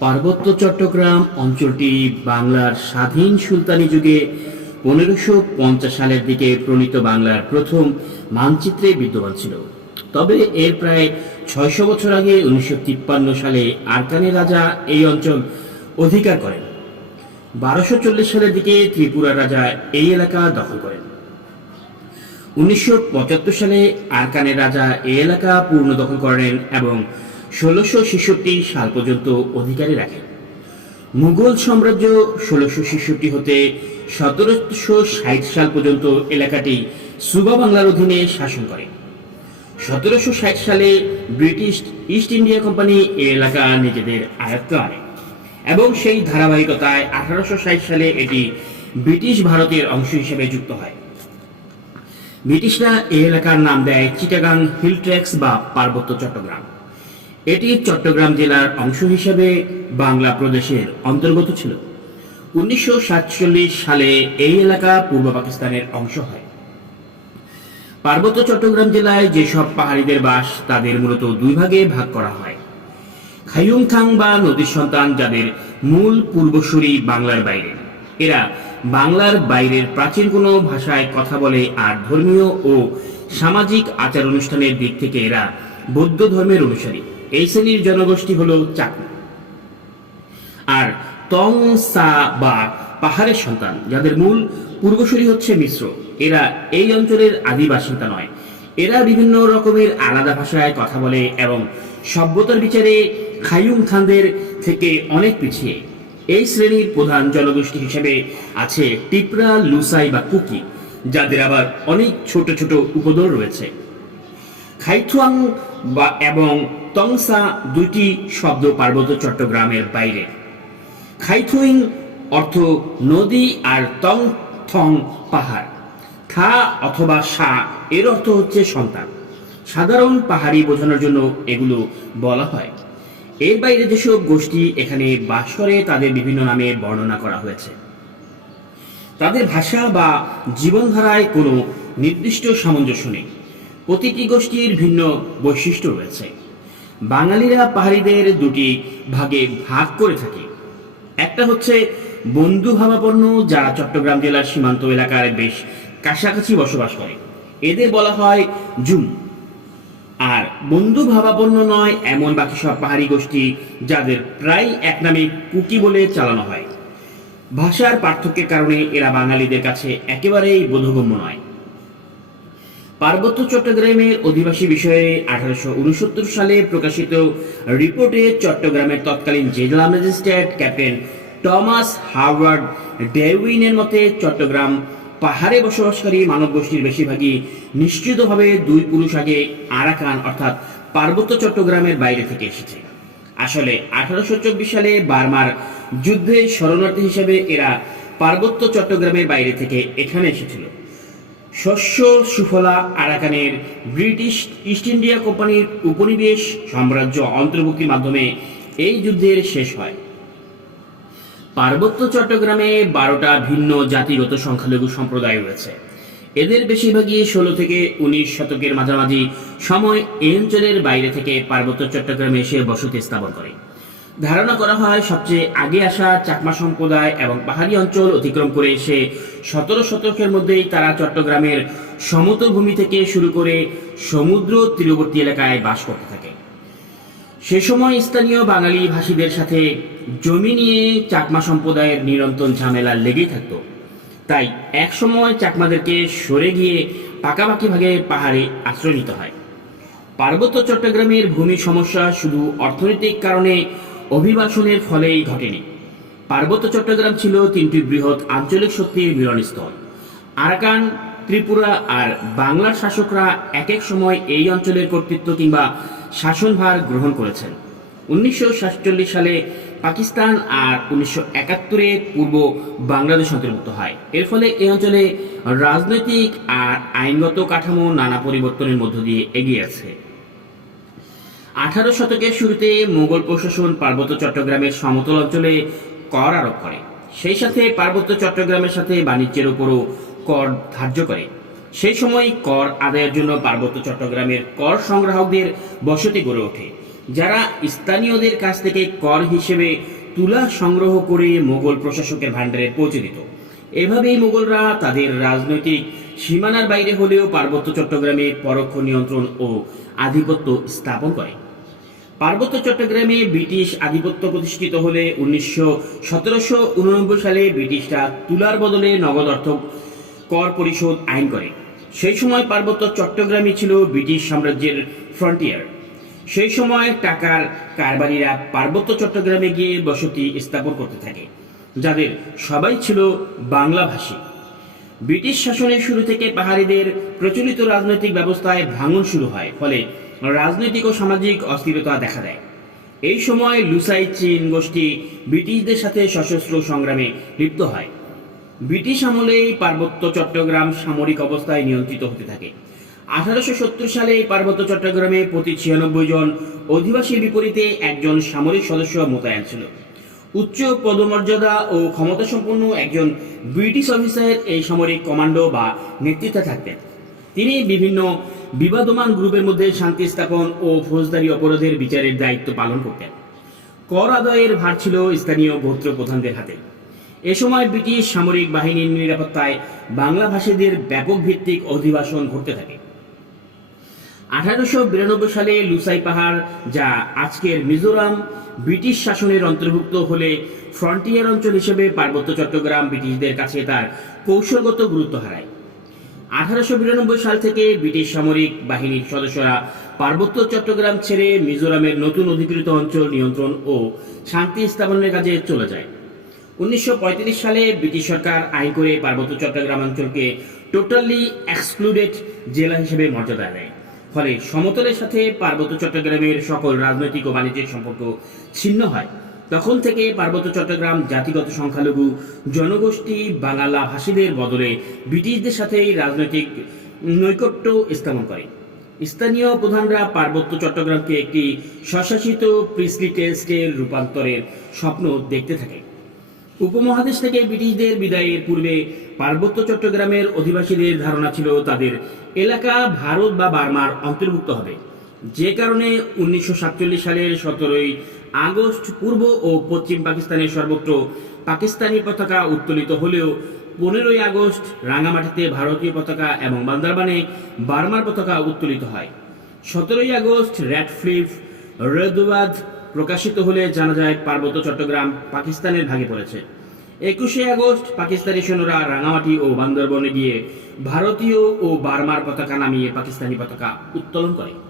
পার্বত্য চট্টগ্রাম অঞ্চলটি বাংলার স্বাধীন সুলতানি যুগে পনেরোশো পঞ্চাশ সালের দিকে প্রণীত বাংলার প্রথম মানচিত্রে বিদ্যমান ছিল। তবে এর প্রায় ছয়শো বছর আগে উনিশশো তিপ্পান্ন সালে আরকানের রাজা এই অঞ্চল অধিকার করেন। বারোশো চল্লিশ সালের দিকে ত্রিপুরা রাজা এই এলাকা দখল করেন। উনিশশো পঁচাত্তর সালে আরকানের রাজা এই এলাকা পূর্ণ দখল করেন এবং ষোলোশো ছেষট্টি সাল পর্যন্ত অধিকারে রাখেন মুঘল সাম্রাজ্য ষোলোশো ছেষট্টি হতে সতেরোশো ষাট সাল পর্যন্ত এলাকাটি সুবা বাংলার অধীনে শাসন করে। সতেরোশো ষাট সালে ব্রিটিশ ইস্ট ইন্ডিয়া কোম্পানি এ এলাকা নিজেদের আয়ত্ত আনে এবং সেই ধারাবাহিকতায় আঠারোশো ষাট সালে এটি ব্রিটিশ ভারতের অংশ হিসেবে যুক্ত হয়। ব্রিটিশরা এই এলাকার নাম দেয় চিটাগাং হিল ট্র্যাক্স বা পার্বত্য চট্টগ্রাম। এটি চট্টগ্রাম জেলার অংশ হিসেবে বাংলা প্রদেশের অন্তর্গত ছিল। উনিশশো সাতচল্লিশ সালে এই এলাকা পূর্ব পাকিস্তানের অংশ হয়। পার্বত্য চট্টগ্রাম জেলায় যেসব পাহাড়িদের বাস, তাদের মূলত দুই ভাগে ভাগ করা হয়। খাইয়ুমথাং বা নদীর সন্তান যাদের মূল পূর্বসূরি বাংলার বাইরে। এরা বাংলার বাইরের প্রাচীন কোনো ভাষায় কথা বলে আর ধর্মীয় ও সামাজিক আচার অনুষ্ঠানের দিক থেকে এরা বৌদ্ধ ধর্মের অনুসারী। এই শ্রেণির জনগোষ্ঠী হল চাকমা আর তং, সা, বা পাহাড়ের সন্তান, যাদের মূল পূর্বসূরি হচ্ছে মিশ্র। এরা এই অঞ্চলের আদি বাসিন্দা নয়। এরা বিভিন্ন রকমের আলাদা ভাষায় কথা বলে এবং সভ্যতার বিচারে খাইয়ুম খানদের থেকে অনেক পিছিয়ে। এই শ্রেণির প্রধান জনগোষ্ঠী হিসেবে আছে টিপরা, লুসাই বা কুকি, যাদের আবার অনেক ছোট ছোট উপদল রয়েছে। খাইথুয়াং বা এবং তংসা দুইটি শব্দ পার্বত্য চট্টগ্রামের বাইরে। খাইথুইং অর্থ নদী আর তং থং পাহাড়। থা অথবা সা, এর অর্থ হচ্ছে সন্তান। সাধারণ পাহাড়ি বোঝানোর জন্য এগুলো বলা হয়। এর বাইরে যেসব গোষ্ঠী এখানে বাস করে, তাদের বিভিন্ন নামে বর্ণনা করা হয়েছে। তাদের ভাষা বা জীবনধারায় কোনো নির্দিষ্ট সামঞ্জস্য নেই। প্রতিটি গোষ্ঠীর ভিন্ন বৈশিষ্ট্য রয়েছে। বাঙালিরা পাহাড়িদের দুটি ভাগে ভাগ করে থাকে। একটা হচ্ছে বন্ধু ভাবাপন্ন, যারা চট্টগ্রাম জেলার সীমান্ত এলাকার বেশ কাছাকাছি বসবাস করে। এদের বলা হয় জুম। আর বন্ধু ভাবাপন্ন নয় এমন বাকি সব পাহাড়ি গোষ্ঠী যাদের প্রায় এক নামে কুকি বলে চালানো হয়। ভাষার পার্থক্যের কারণে এরা বাঙালিদের কাছে একেবারেই বোধগম্য নয়। পার্বত্য চট্টগ্রামের অধিবাসী বিষয়ে আঠারোশো উনসত্তর সালে প্রকাশিত রিপোর্টে চট্টগ্রামের তৎকালীন জেলা ম্যাজিস্ট্রেট ক্যাপ্টেন টমাস হাওয়ার্ড ডেউইনের মতে, চট্টগ্রাম পাহাড়ে বসবাসকারী মানব গোষ্ঠীর বেশিরভাগই নিশ্চিতভাবে দুই পুরুষ আগে আরাকান, অর্থাৎ পার্বত্য চট্টগ্রামের বাইরে থেকে এসেছে। আসলে আঠারোশো চব্বিশ সালে বার্মার যুদ্ধে শরণার্থী হিসেবে এরা পার্বত্য চট্টগ্রামের বাইরে থেকে এখানে এসেছিল। শস্য সুফলা আরাকানের ব্রিটিশ ইস্ট ইন্ডিয়া কোম্পানির উপনিবেশ সাম্রাজ্য অন্তর্ভুক্তির মাধ্যমে এই যুদ্ধের শেষ হয়। পার্বত্য চট্টগ্রামে বারোটা ভিন্ন জাতিগত সংখ্যালঘু সম্প্রদায় রয়েছে। এদের বেশিরভাগই ষোলো থেকে উনিশ শতকের মাঝামাঝি সময় এই অঞ্চলের বাইরে থেকে পার্বত্য চট্টগ্রামে এসে বসতি স্থাপন করে। ধারণা করা হয়, সবচেয়ে আগে আসা চাকমা সম্প্রদায় এবং পাহাড়ি অঞ্চল অতিক্রম করে এসে সতেরো শতকের মধ্যেই তারা চট্টগ্রামের সমতল ভূমি থেকে শুরু করে সমুদ্র তীরবর্তী এলাকায় বাস করতে থাকে। সে সময় স্থানীয় বাঙালি ভাষীদের সাথে জমি নিয়ে চাকমা সম্প্রদায়ের নিরন্তর ঝামেলা লেগেই থাকতো। তাই এক সময় চাকমাদেরকে সরে গিয়ে পাকাপাকি ভাগে পাহাড়ে আশ্রয় নিতে হয়। পার্বত্য চট্টগ্রামের ভূমি সমস্যা শুধু অর্থনৈতিক কারণে অভিবাসনের ফলেই ঘটেনি। পার্বত্য চট্টগ্রাম ছিল তিনটি বৃহৎ আঞ্চলিক শক্তির মিলনস্থল। আরাকান, ত্রিপুরা আর বাংলার শাসকরা এক এক সময় এই অঞ্চলের কর্তৃত্ব কিংবা শাসনভার গ্রহণ করেছেন। উনিশশো সাতচল্লিশ সালে পাকিস্তান আর উনিশশো একাত্তরে পূর্ব বাংলাদেশ অন্তর্ভুক্ত হয়। এর ফলে এই অঞ্চলে রাজনৈতিক আর আইনগত কাঠামো নানা পরিবর্তনের মধ্য দিয়ে এগিয়ে আছে। আঠারো শতকের শুরুতে মোগল প্রশাসন পার্বত্য চট্টগ্রামের সমতল অঞ্চলে কর আরোপ করে। সেই সাথে পার্বত্য চট্টগ্রামের সাথে বাণিজ্যের উপরও কর ধার্য করে। সেই সময় কর আদায়ের জন্য পার্বত্য চট্টগ্রামের কর সংগ্রাহকদের বসতি গড়ে ওঠে, যারা স্থানীয়দের কাছ থেকে কর হিসেবে তুলা সংগ্রহ করে মোগল প্রশাসকের ভাণ্ডারে পৌঁছে দিত। এভাবেই মোগলরা তাদের রাজনৈতিক সীমানার বাইরে হলেও পার্বত্য চট্টগ্রামে পরোক্ষ নিয়ন্ত্রণ ও আধিপত্য স্থাপন করে। পার্বত্য চট্টগ্রামে ব্রিটিশ আধিপত্য প্রতিষ্ঠিত হলে উনিশশো সতেরোশো সালে ব্রিটিশরা তুলার বদলে নগদ অর্থ কর পরিশোধ আইন করে। সেই সময় পার্বত্য চট্টগ্রামই ছিল ব্রিটিশ সাম্রাজ্যের ফ্রন্টিয়ার। সেই সময় টাকার কারবারিরা পার্বত্য চট্টগ্রামে গিয়ে বসতি স্থাপন করতে থাকে, যাদের সবাই ছিল বাংলাভাষী। ব্রিটিশ শাসনের শুরু থেকে পাহাড়িদের প্রচলিত রাজনৈতিক ব্যবস্থায় ভাঙন শুরু হয়, ফলে রাজনৈতিক ও সামাজিক অস্থিরতা দেখা দেয়। এই সময় লুসাই চীন গোষ্ঠী ব্রিটিশদের সাথে সশস্ত্র সংগ্রামে লিপ্ত হয়। ব্রিটিশ আমলেই পার্বত্য চট্টগ্রাম সামরিক অবস্থায় নিয়ন্ত্রিত হতে থাকে। আঠারোশো সত্তর সালে পার্বত্য চট্টগ্রামে প্রতি ছিয়ানব্বই জন অধিবাসীর বিপরীতে একজন সামরিক সদস্য মোতায়েন ছিল। উচ্চ পদমর্যাদা ও ক্ষমতাসম্পন্ন একজন ব্রিটিশ অফিসার এই সামরিক কমান্ডো বা নেতৃত্বে থাকতেন। তিনি বিভিন্ন বিবাদমান গ্রুপের মধ্যে শান্তি স্থাপন ও ফৌজদারি অপরাধের বিচারের দায়িত্ব পালন করতেন। কর আদায়ের ভার ছিল স্থানীয় গোত্র প্রধানদের হাতে। এ সময় ব্রিটিশ সামরিক বাহিনীর নিরাপত্তায় বাংলা ভাষীদের ব্যাপক ভিত্তিক অধিবাসন ঘটতে থাকে। আঠারোশো বিরানব্বই সালে লুসাই পাহাড়, যা আজকের মিজোরাম, ব্রিটিশ শাসনের অন্তর্ভুক্ত হলে ফ্রন্টিয়ার অঞ্চল হিসেবে পার্বত্য চট্টগ্রাম ব্রিটিশদের কাছে তার কৌশলগত গুরুত্ব হারায়। আঠারোশো বিরানব্বই সাল থেকে ব্রিটিশ সামরিক বাহিনীর সদস্যরা পার্বত্য চট্টগ্রাম ছেড়ে মিজোরামের নতুন অধিকৃত অঞ্চল নিয়ন্ত্রণ ও শান্তি স্থাপনের কাজে চলে যায়। উনিশশো পঁয়ত্রিশ সালে ব্রিটিশ সরকার আইন করে পার্বত্য চট্টগ্রাম অঞ্চলকে টোটালি এক্সক্লুডেড জেলা হিসেবে মর্যাদা দেয়। ফলে সমতলের সাথে পার্বত্য চট্টগ্রামের সকল রাজনৈতিক ও বাণিজ্যিক সম্পর্ক ছিন্ন হয়। তখন থেকে পার্বত্য চট্টগ্রাম জাতিগত সংখ্যালঘু জনগোষ্ঠী বাংলা ভাষীদের বদলে ব্রিটিশদের সাথেই রাজনৈতিক নৈকট্য স্থাপন করে। স্থানীয় প্রধানরা পার্বত্য চট্টগ্রামকে একটি স্বশাসিত প্রিসলি রূপান্তরের স্বপ্ন দেখতে থাকে। উপমহাদেশ থেকে ব্রিটিশদের বিদায়ের পূর্বে পার্বত্য চট্টগ্রামের অধিবাসীদের ধারণা ছিল তাদের এলাকা ভারত বা বার্মার অন্তর্ভুক্ত হবে। যে কারণে উনিশশো সাতচল্লিশ সালের সতেরোই আগস্ট পূর্ব ও পশ্চিম পাকিস্তানের সর্বত্র পাকিস্তানি পতাকা উত্তোলিত হলেও পনেরোই আগস্ট রাঙামাটিতে ভারতীয় পতাকা এবং বান্দারবানে বার্মার পতাকা উত্তোলিত হয়। সতেরোই আগস্ট র্যাড ফ্লিপ রেদুয়াদ প্রকাশিত হলে জানা যায় পার্বত্য চট্টগ্রাম পাকিস্তানের ভাগে পড়েছে। একুশে আগস্ট পাকিস্তানি সৈন্যরা রাঙামাটি ও বান্দরবনে গিয়ে ভারতীয় ও বার্মার পতাকা নামিয়ে পাকিস্তানি পতাকা উত্তোলন করে।